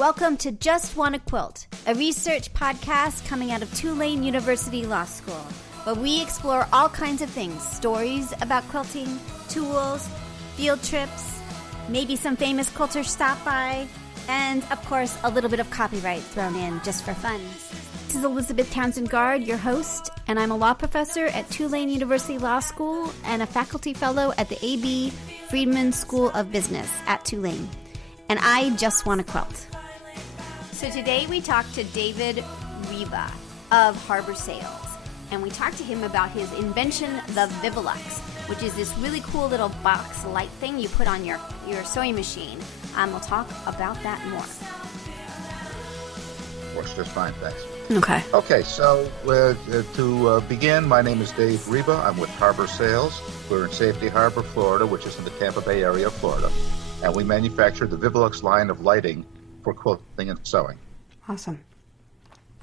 Welcome to JustWannaQuilt, a research podcast coming out of Tulane University Law School, where we explore all kinds of things, stories about quilting, tools, field trips, maybe some famous quilters stop by, and, of course, a little bit of copyright thrown in just for fun. This is Elizabeth Townsend Guard, your host, and I'm a law professor at Tulane University Law School and a faculty fellow at the A.B. Friedman School of Business at Tulane. And I just want to quilt. So today we talked to David Riba of Harbor Sales, and we talked to him about his invention, the ViviLux, which is this really cool little box light thing you put on your sewing machine. We'll talk about that more. Works just fine, thanks. Okay. Okay, so to begin, my name is Dave Riba. I'm with Harbor Sales. We're in Safety Harbor, Florida, which is in the Tampa Bay area of Florida, and we manufacture the ViviLux line of lighting for quilting and sewing. Awesome.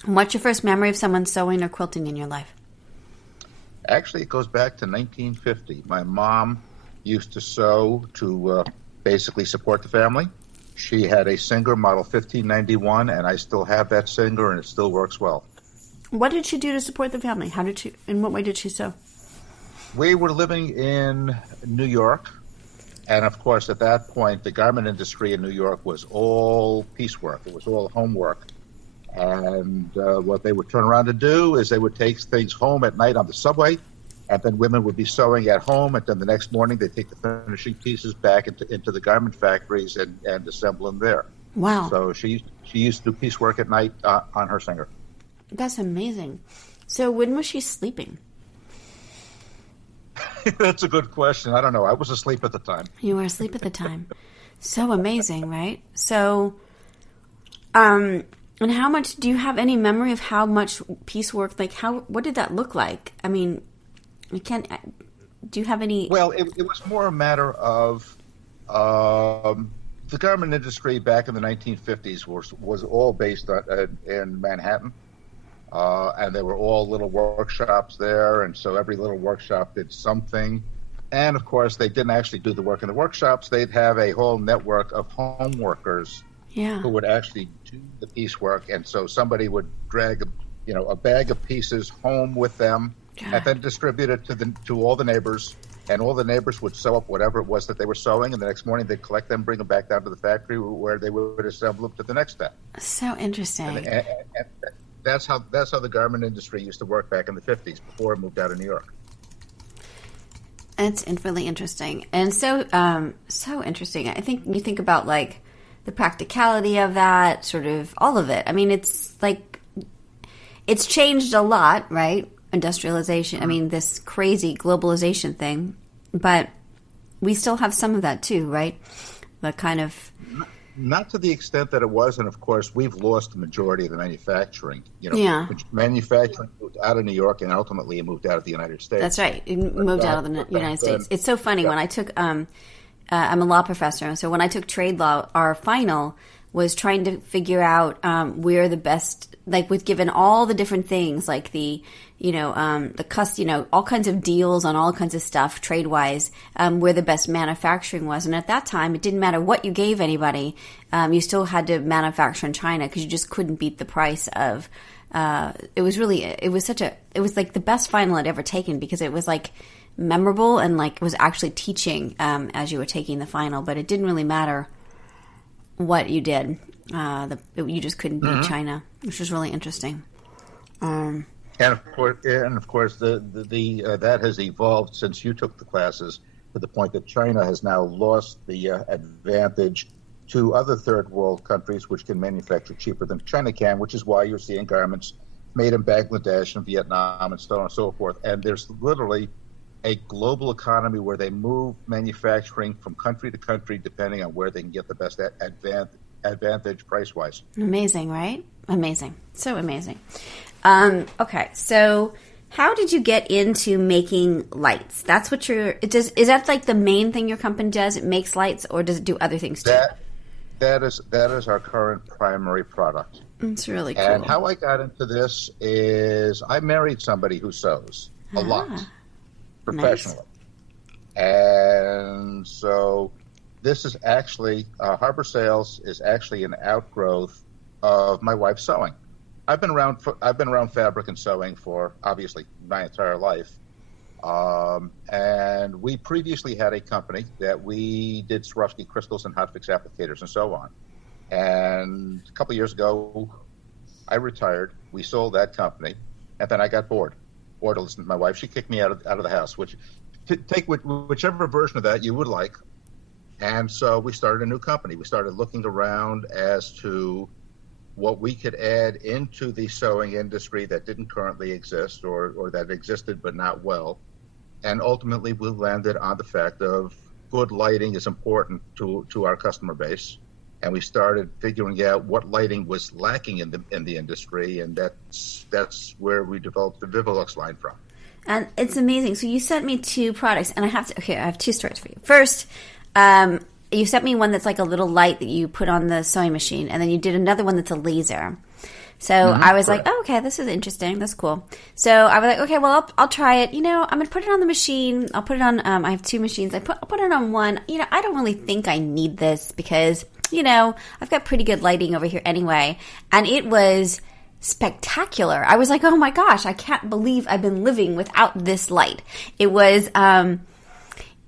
What's your first memory of someone sewing or quilting in your life? Actually, it goes back to 1950. My mom used to sew to basically support the family. She had a Singer model 1591, and I still have that Singer, and it still works well. What did she do to support the family? In what way did she sew? We were living in New York, and of course, at that point, the garment industry in New York was all piecework. It was all homework. And what they would turn around to do is they would take things home at night on the subway, and then women would be sewing at home, and then the next morning they'd take the finishing pieces back into the garment factories and assemble them there. Wow. So she used to do piecework at night on her Singer. That's amazing. So when was she sleeping? That's a good question. I don't know. I was asleep at the time. You were asleep at the time. So amazing, right? So, and how much, do you have any memory of how much piecework, what did that look like? I mean, do you have any? Well, it was more a matter of the garment industry back in the 1950s was all based in Manhattan. And they were all little workshops there, and so every little workshop did something. And, of course, they didn't actually do the work in the workshops. They'd have a whole network of home workers who would actually do the piecework. And so somebody would drag a bag of pieces home with them and then distribute it to all the neighbors. And all the neighbors would sew up whatever it was that they were sewing, and the next morning they'd collect them, bring them back down to the factory where they would assemble them to the next step. So interesting. And that's how the garment industry used to work back in the 50s before it moved out of New York. It's really interesting. And so interesting. I think you think about like the practicality of that, sort of all of it. I mean, it's changed a lot, right? Industrialization. I mean, this crazy globalization thing, but we still have some of that too, right? The kind of... Not to the extent that it was, and of course, we've lost the majority of the manufacturing. Manufacturing moved out of New York, and ultimately it moved out of the United States. That's right. It moved out of the United States. It's so funny. When I took, I'm a law professor, and so when I took trade law, our final was trying to figure out where the best, like with given all the different things, like the all kinds of deals on all kinds of stuff trade-wise, where the best manufacturing was. And at that time, it didn't matter what you gave anybody, you still had to manufacture in China because you just couldn't beat the price of, it was like the best final I'd ever taken because it was like memorable and like it was actually teaching as you were taking the final, but it didn't really matter what you did. You just couldn't beat China, which was really interesting. And of course, that has evolved since you took the classes to the point that China has now lost the advantage to other third world countries which can manufacture cheaper than China can, which is why you're seeing garments made in Bangladesh and Vietnam and so on and so forth. And there's literally a global economy where they move manufacturing from country to country depending on where they can get the best advantage price-wise. Amazing, right? Amazing. So amazing. Okay, so how did you get into making lights? That's what is that like the main thing your company does? It makes lights, or does it do other things too? That is our current primary product. It's really cool. And how I got into this is I married somebody who sews a lot professionally. Nice. And so this is actually Harbor Sales is actually an outgrowth of my wife's sewing. I've been around fabric and sewing for obviously my entire life, and we previously had a company that we did Swarovski crystals and hotfix applicators and so on. And a couple of years ago, I retired. We sold that company, and then I got bored to listen to my wife. She kicked me out of the house. Take whichever version of that you would like. And so we started a new company. We started looking around as to what we could add into the sewing industry that didn't currently exist or that existed but not well. And ultimately we landed on the fact of good lighting is important to our customer base. And we started figuring out what lighting was lacking in the industry, and that's where we developed the ViviLux line from. And it's amazing. So you sent me 2 products, and I have 2 stories for you. First, you sent me one that's like a little light that you put on the sewing machine, and then you did another one that's a laser. So I was like, oh, okay, this is interesting. That's cool. So I was like, okay, well, I'll try it. I'm going to put it on the machine. I'll put it on, I have 2 machines. I'll put it on one. I don't really think I need this because, I've got pretty good lighting over here anyway. And it was spectacular. I was like, oh my gosh, I can't believe I've been living without this light. It was,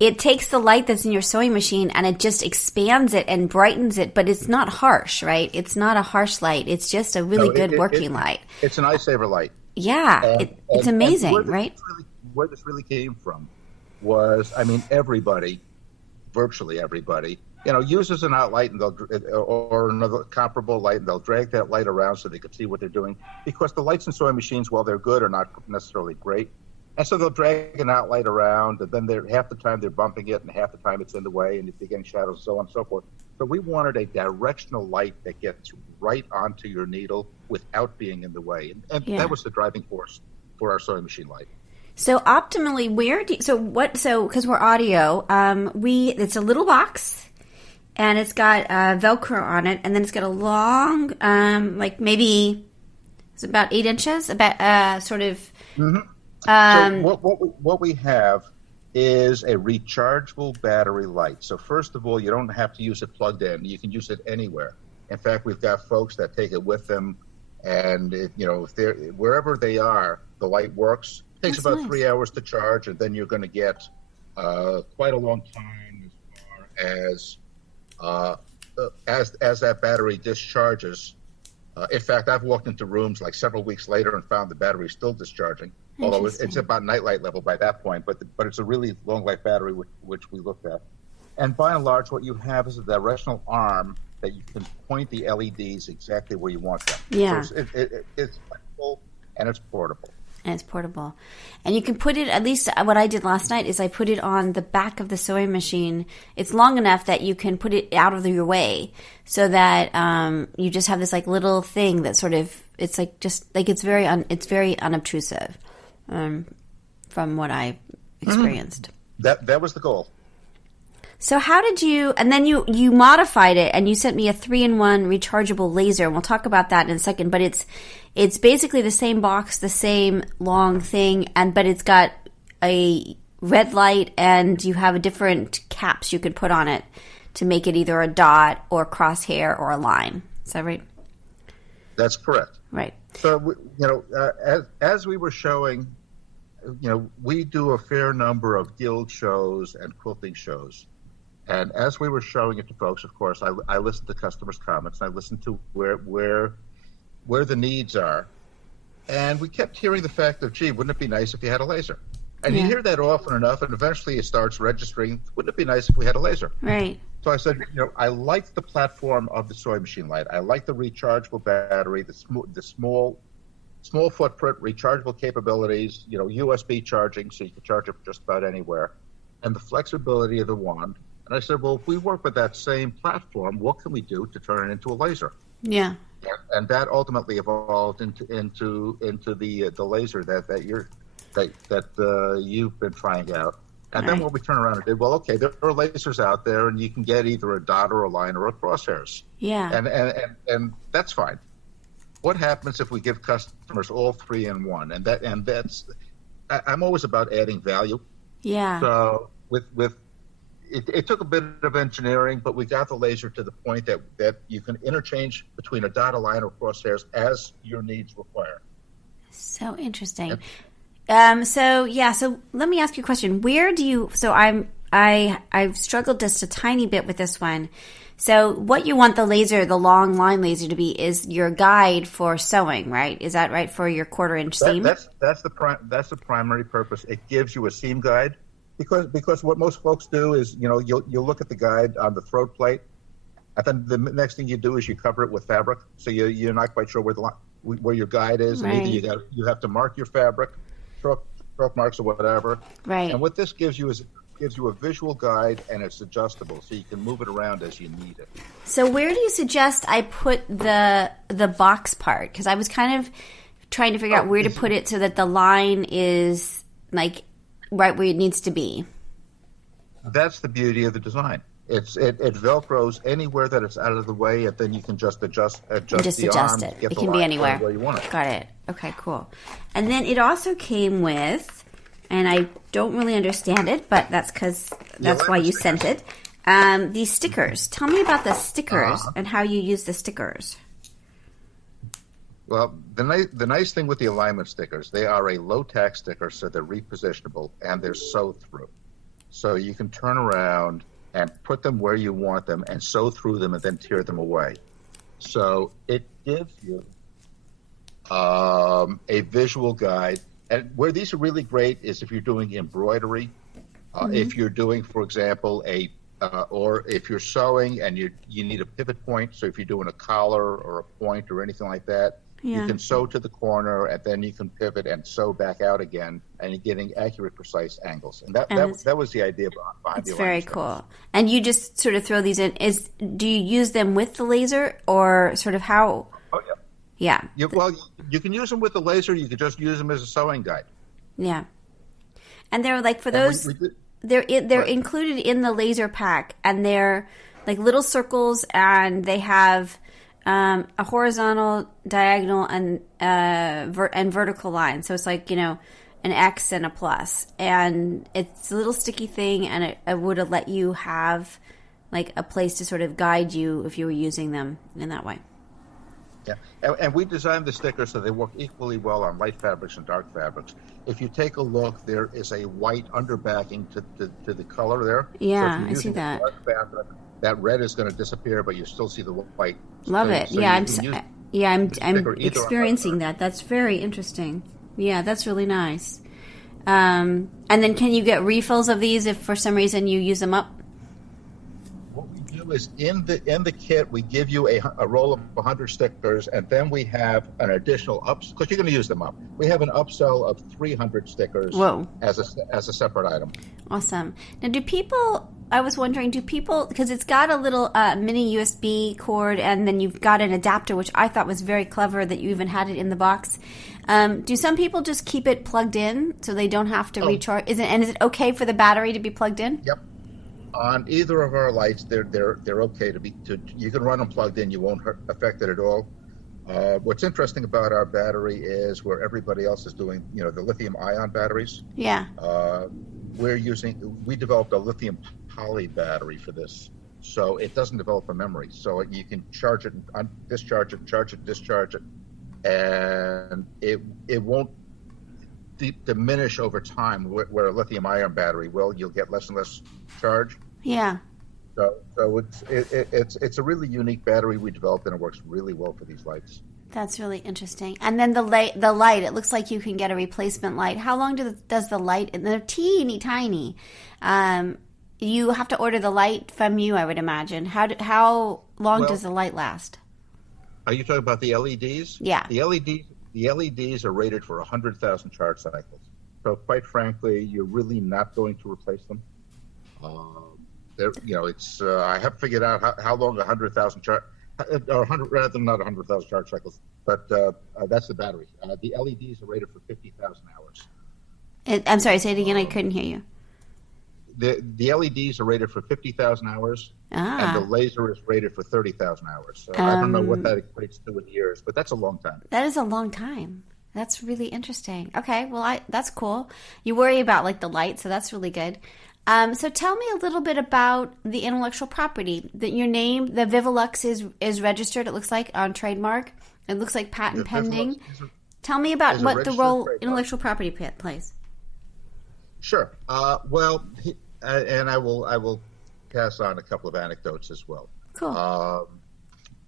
it takes the light that's in your sewing machine and it just expands it and brightens it, but it's not harsh, right? It's not a harsh light. It's just a really good working light. It's an eye saver light. Yeah, it's amazing, right? Where this really came from was, virtually everybody, uses an outlight and or another comparable light, and they'll drag that light around so they can see what they're doing. Because the lights in sewing machines, while they're good, are not necessarily great. And so they'll drag an outlight around, and then half the time they're bumping it, and half the time it's in the way, and they're getting shadows, and so on and so forth. So we wanted a directional light that gets right onto your needle without being in the way. And that was the driving force for our sewing machine light. So optimally, because we're audio, it's a little box, and it's got Velcro on it, and then it's got a long, maybe it's about 8 inches, sort of. Mm-hmm. So what we have is a rechargeable battery light. So first of all, you don't have to use it plugged in. You can use it anywhere. In fact, we've got folks that take it with them, and if they're wherever they are, the light works. It takes about 3 hours to charge, and then you're going to get quite a long time as that battery discharges. In fact, I've walked into rooms like several weeks later and found the battery still discharging. Although it's about nightlight level by that point, but it's a really long life battery, which we looked at. And by and large, what you have is a directional arm that you can point the LEDs exactly where you want them. Yeah. So it's flexible and it's portable. And you can put it, at least what I did last night is I put it on the back of the sewing machine. It's long enough that you can put it out of your way so that you just have this like little thing that sort of, it's like just like it's very unobtrusive. From what I experienced. That was the goal. So how did you, and then you modified it and you sent me a 3-in-1 rechargeable laser, and we'll talk about that in a second, but it's basically the same box, the same long thing, but it's got a red light and you have a different caps you could put on it to make it either a dot or crosshair or a line. Is that right? That's correct. Right. So, as we were showing, we do a fair number of guild shows and quilting shows. And as we were showing it to folks, of course, I listened to customers' comments, and I listened to where the needs are. And we kept hearing the fact of, gee, wouldn't it be nice if you had a laser? And you hear that often enough, and eventually it starts registering, wouldn't it be nice if we had a laser? Right. So I said, I like the platform of the sewing machine light. I like the rechargeable battery, the small footprint, rechargeable capabilities, USB charging, so you can charge it just about anywhere, and the flexibility of the wand. And I said, well, if we work with that same platform, what can we do to turn it into a laser? Yeah. And that ultimately evolved into the laser that you've been trying out. And then what we turned around and did, well, okay, there are lasers out there, and you can get either a dot or a line or a crosshairs. Yeah. And that's fine. What happens if we give customers all 3-in-1? And that's I'm always about adding value. Yeah. So with it took a bit of engineering, but we got the laser to the point that you can interchange between a dotted line or crosshairs as your needs require. So interesting. Yep. So let me ask you a question. Where do you? So I've struggled just a tiny bit with this one. So what you want the long line laser to be is your guide for sewing, right? Is that right, for your 1/4 inch seam? That's the primary purpose. It gives you a seam guide. Because what most folks do is, you'll look at the guide on the throat plate, and then the next thing you do is you cover it with fabric, so you're not quite sure where your guide is, right. And either you have to mark your fabric, stroke marks or whatever. Right. And what this gives you is a visual guide, and it's adjustable, so you can move it around as you need it. So where do you suggest I put the box part? Because I was kind of trying to figure out where to put it so that the line is like right where it needs to be. That's the beauty of the design. It velcros anywhere that it's out of the way, and then you can just adjust the arm. It. It can be anywhere. Where you want it. Got it. Okay, cool. And then it also came with, and I don't really understand it, but that's because that's why you sent it. These stickers. Tell me about the stickers and how you use the stickers. Well, the nice thing with the alignment stickers, they are a low tack sticker, so they're repositionable and they're sew through. So you can turn around and put them where you want them and sew through them and then tear them away. So it gives you a visual guide. And where these are really great is if you're doing embroidery, if you're doing, for example, or if you're sewing and you need a pivot point. So if you're doing a collar or a point or anything like that, you can sew to the corner, and then you can pivot and sew back out again, and you're getting accurate, precise angles. And that was the idea behind the alignment. It's very cool. And you just sort of throw these in. Do you use them with the laser, or sort of how? Oh, yeah. Yeah. Well, you can use them with the laser. You could just use them as a sewing guide. Yeah. And they're like, for those, they're included in the laser pack, and they're like little circles, and they have a horizontal, diagonal, and vertical line. So it's like, an X and a plus. And it's a little sticky thing, and it would let you have like a place to sort of guide you if you were using them in that way. Yeah, and we designed the stickers so they work equally well on light fabrics and dark fabrics. If you take a look, there is a white underbacking to the color there. Yeah, I see that. Fabric, that red is going to disappear, but you still see the white. Love it. So I'm experiencing that. That's very interesting. Yeah, that's really nice. And then can you get refills of these if for some reason you use them up? What we do is in the kit we give you a roll of 100 stickers, and then we have an additional because you're going to use them up. We have an upsell of 300 stickers. Whoa. as a separate item. Awesome. Now, I was wondering, do people, because it's got a little mini USB cord, and then you've got an adapter, which I thought was very clever that you even had it in the box. Do some people just keep it plugged in so they don't have to recharge? Is it okay for the battery to be plugged in? Yep. On either of our lights, they're okay you can run them plugged in. You won't affect it at all. What's interesting about our battery is where everybody else is doing, the lithium-ion batteries. Yeah. We developed a lithium poly battery for this, so it doesn't develop a memory. So you can charge it, discharge it, charge it, discharge it, and it won't diminish over time. Where a lithium-ion battery will, you'll get less and less charge. Yeah. So it's a really unique battery we developed, and it works really well for these lights. That's really interesting. And then the light, it looks like you can get a replacement light. How long does the light, and they're teeny tiny. You have to order the light from you, I would imagine. How long does the light last? Are you talking about the LEDs? Yeah. The LEDs are rated for 100,000 charge cycles. So quite frankly, you're really not going to replace them. It's I have figured out how long 100,000 charge, or 100 rather than not 100,000 charge cycles, but that's the battery. The LEDs are rated for 50,000 hours. I'm sorry, say it again. I couldn't hear you. The LEDs are rated for 50,000 hours, and the laser is rated for 30,000 hours. So I don't know what that equates to in years, but that's a long time. That is a long time. That's really interesting. Okay, well, that's cool. You worry about like the light, so that's really good. So tell me a little bit about the intellectual property. That your name, the ViviLux, is registered, it looks like, on trademark. It looks like patent pending. Tell me about what the role intellectual property plays. Sure. And I will pass on a couple of anecdotes as well. Cool.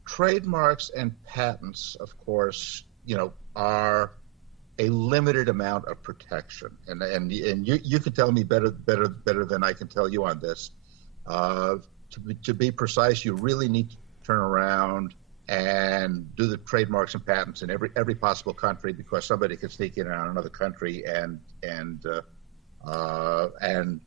Trademarks and patents, of course, are a limited amount of protection, and you can tell me better than I can tell you on this. To be precise, you really need to turn around and do the trademarks and patents in every possible country, because somebody could sneak in on another country and come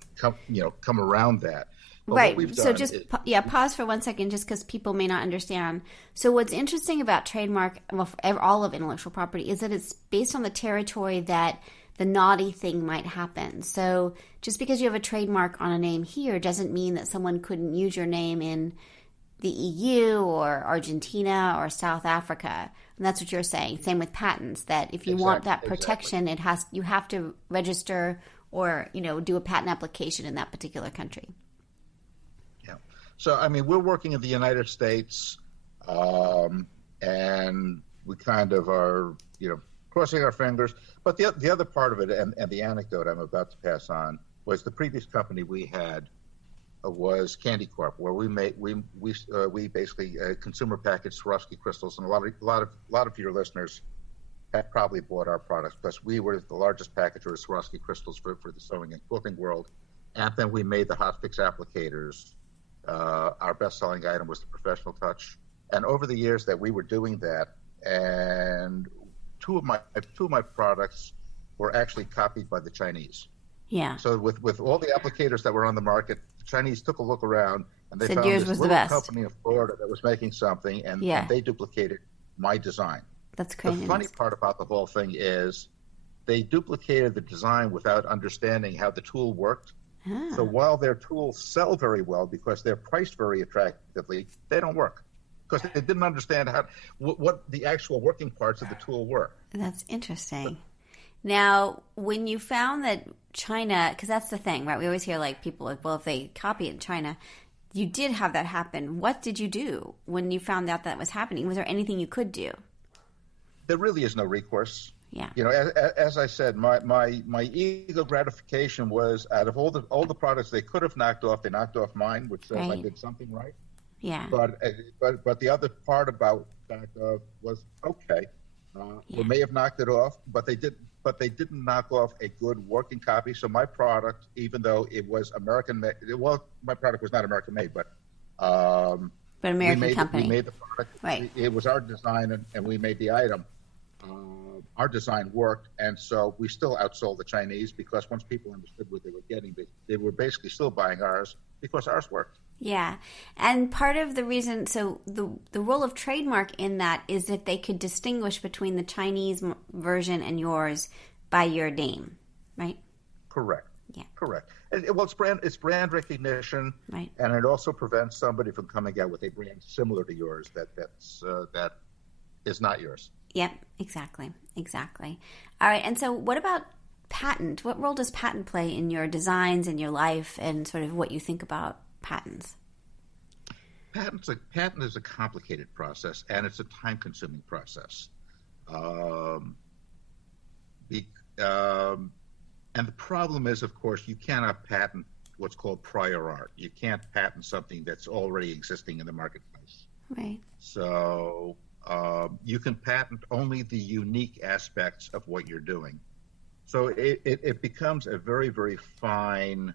around that. But right. So just pause for 1 second, just because people may not understand. So what's interesting about trademark, all of intellectual property, is that it's based on the territory that the naughty thing might happen. So just because you have a trademark on a name here doesn't mean that someone couldn't use your name in the EU or Argentina or South Africa. And that's what you're saying. Same with patents, that if you want that protection, you have to register or do a patent application in that particular country. So, we're working in the United States, and we kind of are, crossing our fingers. But the other part of it, and the anecdote I'm about to pass on, was the previous company we had was Candy Corp, where we basically consumer packaged Swarovski crystals, and a lot of your listeners have probably bought our products, because we were the largest packager of Swarovski crystals for the sewing and quilting world, and then we made the hot fix applicators. Our best-selling item was the Professional Touch, and over the years that we were doing that, and two of my products were actually copied by the Chinese. Yeah. So with all the applicators that were on the market, the Chinese took a look around, and they found yours this was little company in Florida that was making something, and they duplicated my design. That's crazy. The funny part about the whole thing is they duplicated the design without understanding how the tool worked. So while their tools sell very well because they're priced very attractively, they don't work, because they didn't understand what the actual working parts of the tool were. That's interesting. Now, when you found that China, because that's the thing, right? We always hear people if they copy it in China, you did have that happen. What did you do when you found out that was happening? Was there anything you could do? There really is no recourse. Yeah. As I said, my ego gratification was, out of all the products they could have knocked off, they knocked off mine, which says I did something right. Yeah. But the other part about that was okay. We may have knocked it off, but they didn't knock off a good working copy. So my product, even though it was American made, my product was not American made, but American company. We made the product. Right. It was our design, and we made the item. Our design worked, and so we still outsold the Chinese, because once people understood what they were getting, they were basically still buying ours because ours worked. Yeah. And part of the reason, so the role of trademark in that is that they could distinguish between the Chinese version and yours by your name, right? Correct. Yeah. Correct. It's brand recognition, right? And it also prevents somebody from coming out with a brand similar to yours that is not yours. Yep, exactly. All right, and so what about patent? What role does patent play in your designs and your life, and sort of what you think about patents? Patent is a complicated process, and it's a time-consuming process. And the problem is, of course, you cannot patent what's called prior art. You can't patent something that's already existing in the marketplace. Right. So you can patent only the unique aspects of what you're doing. So it becomes a very, very fine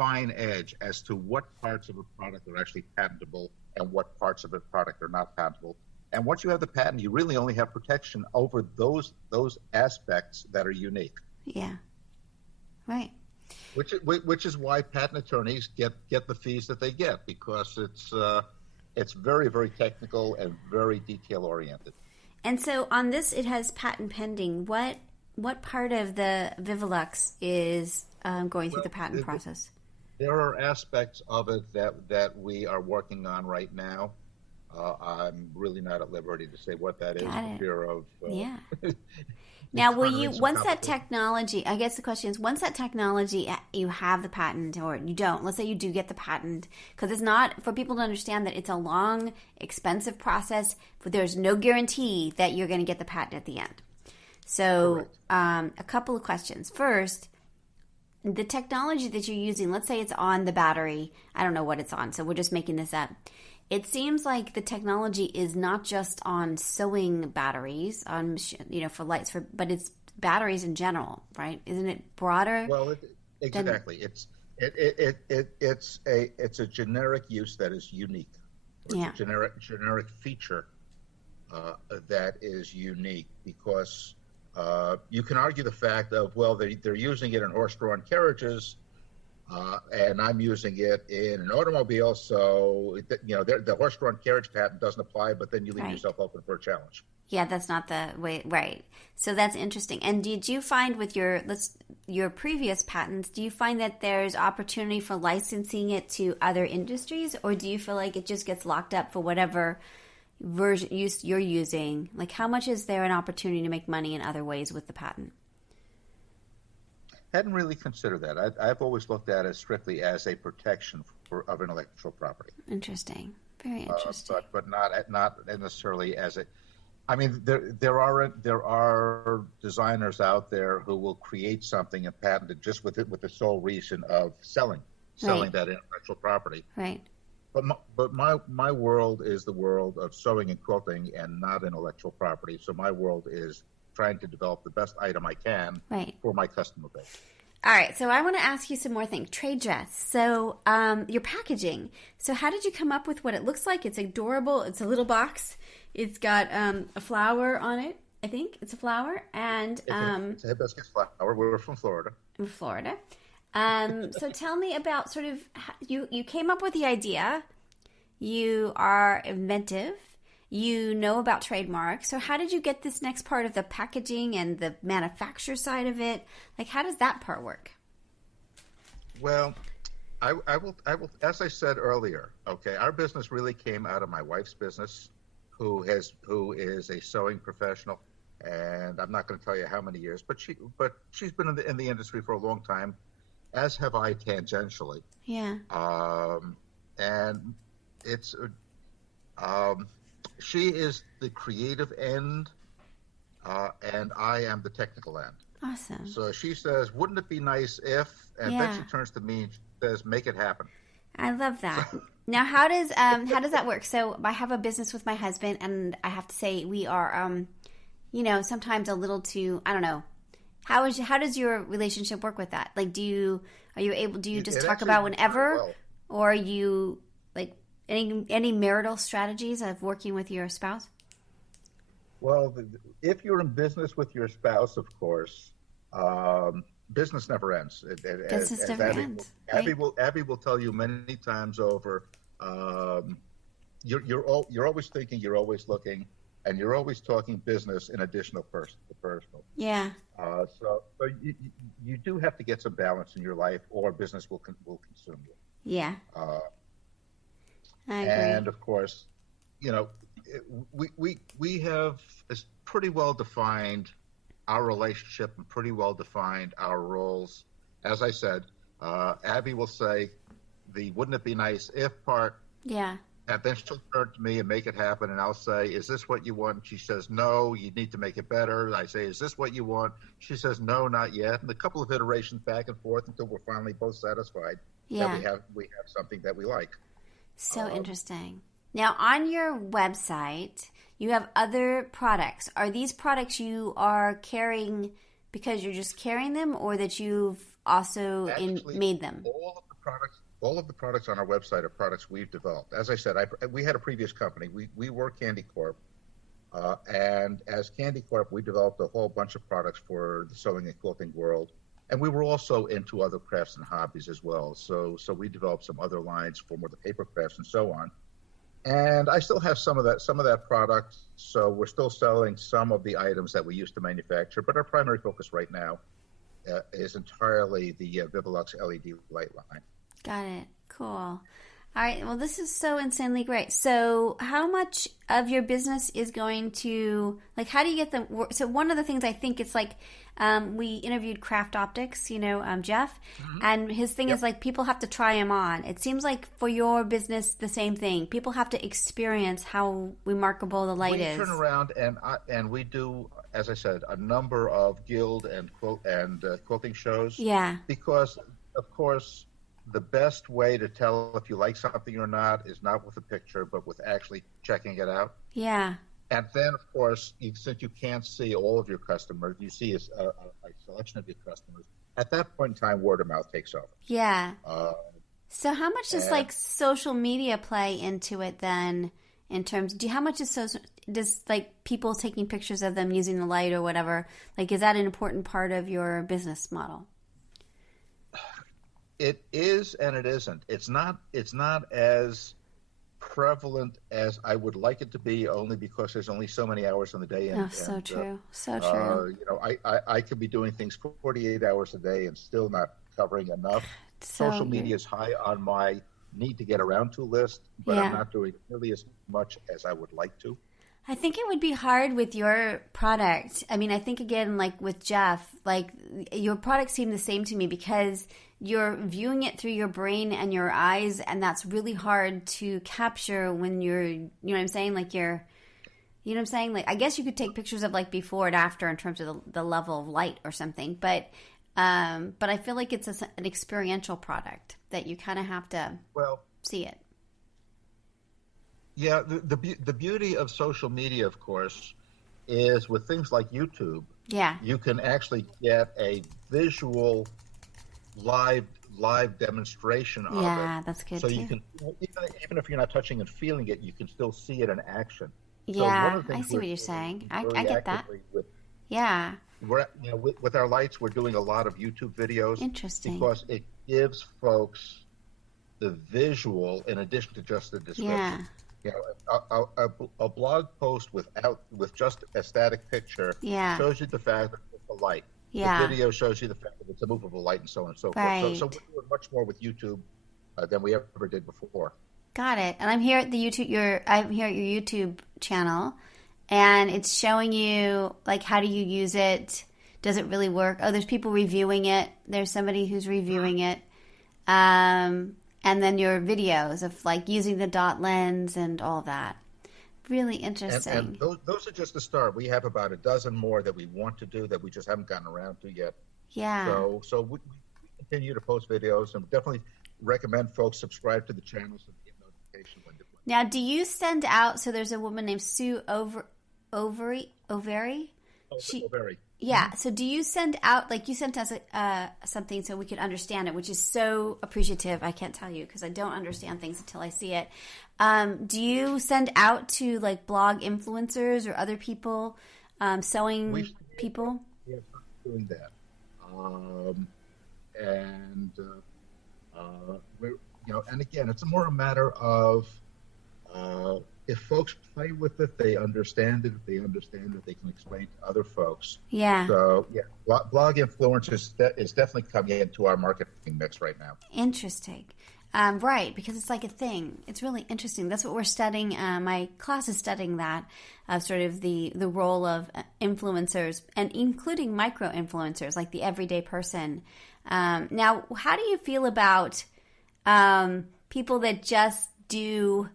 edge as to what parts of a product are actually patentable and what parts of a product are not patentable. And once you have the patent, you really only have protection over those aspects that are unique. Yeah. Right. Which is why patent attorneys get the fees that they get, because it's very, very technical and very detail oriented. And so on this, it has patent pending. What part of the ViviLux is going through the patent process? There are aspects of it that we are working on right now. I'm really not at liberty to say what that is Got for it. fear of Yeah. Now, will you, garnering some once that competition. technology, I guess the question is, once that technology, you have the patent or you don't, let's say you do get the patent, because it's not, for people to understand that it's a long, expensive process, but there's no guarantee that you're going to get the patent at the end. So, Correct. a couple of questions. First, the technology that you're using, let's say it's on the battery. I don't know what it's on, so we're just making this up. It seems like the technology is not just on sewing batteries, on for lights, but it's batteries in general, right? Isn't it broader Well, than? exactly. It's a generic use that is unique, or it's a Yeah, generic feature that is unique because you can argue the fact of, well, they're using it in horse-drawn carriages, and I'm using it in an automobile, so the horse-drawn carriage patent doesn't apply, but then you leave right. yourself open for a challenge. Yeah, that's not the way, right? So that's interesting. And did you find with your previous patents, do you find that there's opportunity for licensing it to other industries, or do you feel like it just gets locked up for whatever version you're using? Like, how much is there an opportunity to make money in other ways with the patent? Hadn't really considered that. I've always looked at it strictly as a protection of intellectual property, Interesting. Very interesting. but not necessarily as a. I mean, there are designers out there who will create something and patent it just with the sole reason of selling Right. that intellectual property. Right. But my world is the world of sewing and quilting and not intellectual property. So my world is trying to develop the best item I can Right. for my customer base. All right, so I want to ask you some more things. Trade dress. So your packaging. So how did you come up with what it looks like? It's adorable. It's a little box. It's got a flower on it. I think it's a flower, and It's a hibiscus flower. We're from Florida. in Florida. So tell me about sort of you came up with the idea. You are inventive. You know about trademarks. So how did you get this next part of the packaging and the manufacture side of it? Like, how does that part work? Well, I will. As I said earlier, okay, our business really came out of my wife's business, who is a sewing professional, and I'm not going to tell you how many years, but she's been in the industry for a long time, as have I tangentially, Yeah. and it's she is the creative end, and I am the technical end. Awesome. So she says, "Wouldn't it be nice if?" And then Yeah. she turns to me and she says, "Make it happen." I love that. Now, how does that work? So I have a business with my husband, and I have to say we are, sometimes a little too. I don't know. How does your relationship work with that? Like, do you just It talk actually about works very whenever, well. or are you like any marital strategies of working with your spouse? Well, if you're in business with your spouse, of course, business never ends. Business never ends, right? Abby will tell you many times over. You're always thinking, you're always looking, and you're always talking business in addition to personal. Yeah, So you do have to get some balance in your life, or business will consume you. yeah, Uh, I and agree. of course, we have pretty well defined our relationship and pretty well defined our roles. As I said, Abby will say the "wouldn't it be nice if" part, Yeah, and then she'll turn to me and make it happen, and I'll say, "Is this what you want?" She says, "No, you need to make it better." I say, "Is this what you want?" She says, "No, not yet." And a couple of iterations back and forth until we're finally both satisfied that yeah. we have something that we like. So interesting. Now, on your website, you have other products. Are these products you are carrying because you're just carrying them, or that you've also Actually, made them? all of the products on our website are products we've developed. As I said, we had a previous company. We were Candy Corp, and as Candy Corp, we developed a whole bunch of products for the sewing and quilting world. And we were also into other crafts and hobbies as well. So we developed some other lines for more the paper crafts and so on. And I still have some of that product. So we're still selling some of the items that we used to manufacture. But our primary focus right now is entirely the ViviLux LED light line. Got it. Cool. All right. Well, this is so insanely great. So how much of your business is going to, like, how do you get the, so one of the things I think it's like, we interviewed Craft Optics, Jeff, and his thing is like people have to try them on. It seems like for your business, the same thing. People have to experience how remarkable the light is. We turn around and we do, as I said, a number of guild and quilting shows. Yeah. Because, of course, the best way to tell if you like something or not is not with a picture, but with actually checking it out. Yeah. And then, of course, since you can't see all of your customers, you see a selection of your customers. At that point in time, word of mouth takes over. Yeah. So how much does like social media play into it then? In terms, how much does like people taking pictures of them using the light or whatever? Like, is that an important part of your business model? It is and it isn't. It's not as prevalent as I would like it to be, only because there's only so many hours in the day. So true. I could be doing things 48 hours a day and still not covering enough. Social media is high on my need to get around to list, but I'm not doing nearly as much as I would like to. I think it would be hard with your product. I mean, I think again, like with Jeff, like your products seem the same to me because you're viewing it through your brain and your eyes, and that's really hard to capture when you're, you know what I'm saying? Like you know what I'm saying? Like, I guess you could take pictures of like before and after in terms of the level of light or something, but I feel like it's an experiential product that you kind of have to see it. Yeah, the beauty of social media, of course, is with things like YouTube. Yeah, you can actually get a visual live demonstration of it. Yeah, that's good. So too. You can even if you're not touching and feeling it, you can still see it in action. Yeah, I see what you're saying. I get that. Yeah. With our lights, we're doing a lot of YouTube videos. Interesting. Because it gives folks the visual in addition to just the description. Yeah. A blog post with just a static picture shows you the fact that it's a light. Yeah. The video shows you the fact that it's a movable light and so on and so forth. So we're doing much more with YouTube than we ever did before. Got it. And I'm here at I'm here at your YouTube channel, and it's showing you like how do you use it? Does it really work? Oh, there's people reviewing it. There's somebody who's reviewing it. And then your videos of like using the dot lens and all that. Really interesting. And those are just the start. We have about a dozen more that we want to do that we just haven't gotten around to yet. Yeah. So we continue to post videos, and definitely recommend folks subscribe to the channel so they get notification when. Now, do you send out? So there's a woman named Sue Overy. Overy. Yeah. So do you send out, like you sent us something so we could understand it, which is so appreciative. I can't tell you because I don't understand things until I see it. Do you send out to like blog influencers or other people, sewing people? Yeah, doing that. And again, it's more a matter of if folks play with it, they understand it. If they understand it, they can explain to other folks. Yeah. So blog influencers is definitely coming into our marketing mix right now. Interesting. Right, because it's like a thing. It's really interesting. That's what we're studying. My class is studying that, sort of the role of influencers, and including micro-influencers, like the everyday person. Now, how do you feel about people that just do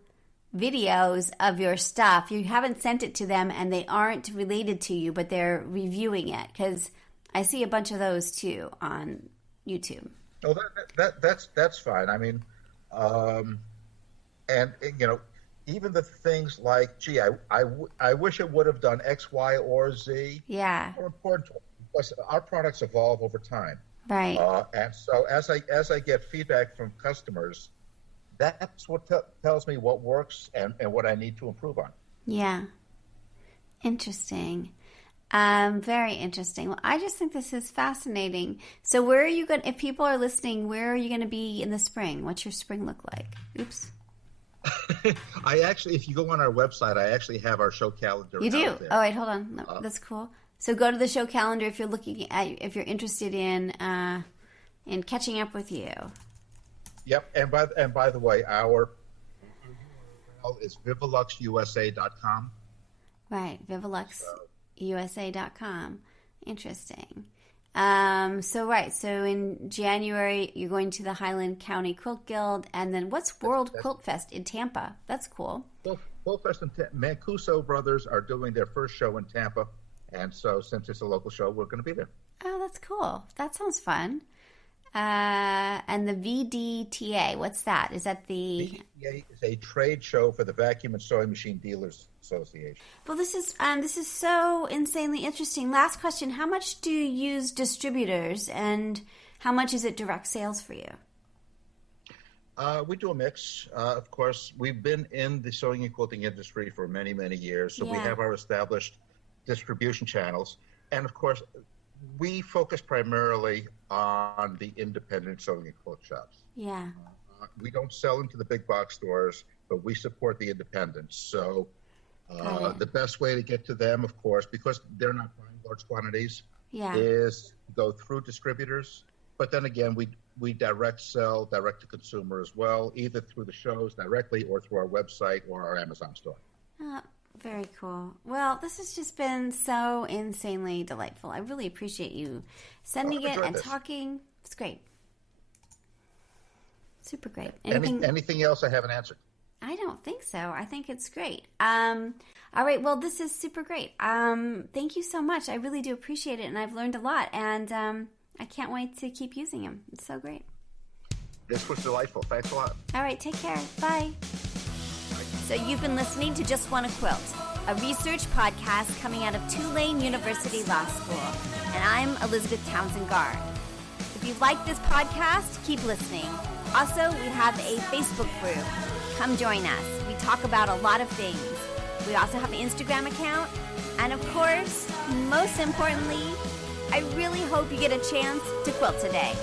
videos of your stuff? You haven't sent it to them, and they aren't related to you, but they're reviewing it? Because I see a bunch of those, too, on YouTube. Oh, that's fine. I mean, even the things like, gee, I wish it would have done X, Y, or Z. Yeah, are important because our products evolve over time. Right. And so as I get feedback from customers, that's what tells me what works and what I need to improve on. Yeah. Interesting. Very interesting. Well, I just think this is fascinating. So where are you going, if people are listening, where are you going to be in the spring? What's your spring look like? Oops. I actually, if you go on our website, I actually have our show calendar. You do? There. Oh, wait, hold on. No, that's cool. So go to the show calendar if you're interested in catching up with you. Yep. And by the way, our URL is ViviLuxUSA.com. Right, ViviLuxUSA.com. Interesting. So in January, you're going to the Highland County Quilt Guild, and then what's World Quilt Fest in Tampa? That's cool. Quilt Fest in Mancuso Brothers are doing their first show in Tampa, and so since it's a local show, we're going to be there. Oh, that's cool. That sounds fun. And the VDTA, what's that? Is that the... VDTA is a trade show for the Vacuum and Sewing Machine Dealers Association. Well, this is so insanely interesting. Last question, how much do you use distributors, and how much is it direct sales for you? We do a mix. Of course, we've been in the sewing and quilting industry for many, many years, so we have our established distribution channels. And of course, we focus primarily on the independent sewing and quilt shops. Yeah. We don't sell into the big box stores, but we support the independents. So the best way to get to them, of course, because they're not buying large quantities, is go through distributors. But then again, we direct sell direct to consumer as well, either through the shows directly or through our website or our Amazon store. Very cool. Well, this has just been so insanely delightful. I really appreciate you sending it and talking. It's great. Super great. Anything else I haven't answered? I don't think so. I think it's great. All right. Well, this is super great. Thank you so much. I really do appreciate it, and I've learned a lot, and I can't wait to keep using them. It's so great. This was delightful. Thanks a lot. All right. Take care. Bye. So you've been listening to Just Wanna Quilt, a research podcast coming out of Tulane University Law School. And I'm Elizabeth Townsend Garr. If you like this podcast, keep listening. Also, we have a Facebook group. Come join us. We talk about a lot of things. We also have an Instagram account. And of course, most importantly, I really hope you get a chance to quilt today.